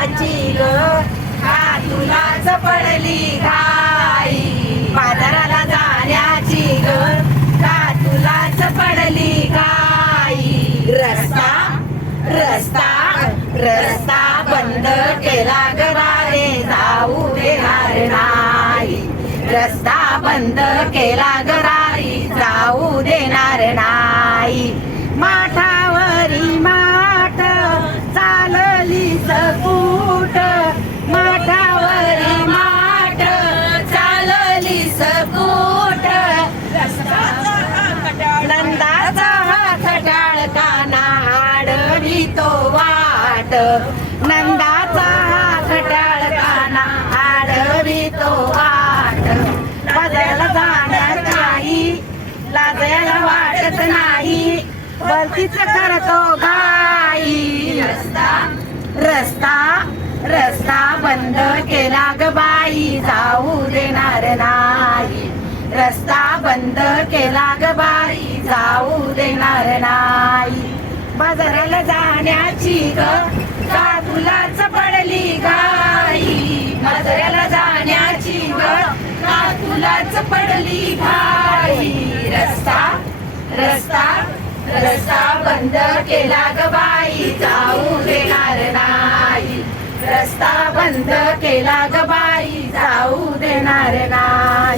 जाण्याची ग. का तुलाच पडली घाई? बाजाराला जाण्याची ग. का तुलाच पडली घाई? रस्ता रस्ता रस्ता बंद केला ग जाऊ देणार नाही. रस्ता बंद केला गरा तो वाट. नंदाचा हा खटाळ काना आडवी तो वाट. बजायला जाणत नाही लाजायला वाटत नाही. वरतीच करतो गाई रस्ता रस्ता रस्ता बंद केला ग बाई. जाऊ देणार नाही. रस्ता बंद केला ग बाई. जाऊ देणार नाही. बाजाराला जाण्याची ग. का तुलाच पडली गाई बाजाराला जाण्याची ग. का तुलाच पडली घाई? रस्ता रस्ता रस्ता बंद केला ग बाई. जाऊ देणार नाही. रस्ता बंद केला ग बाई. जाऊ देणार नाही.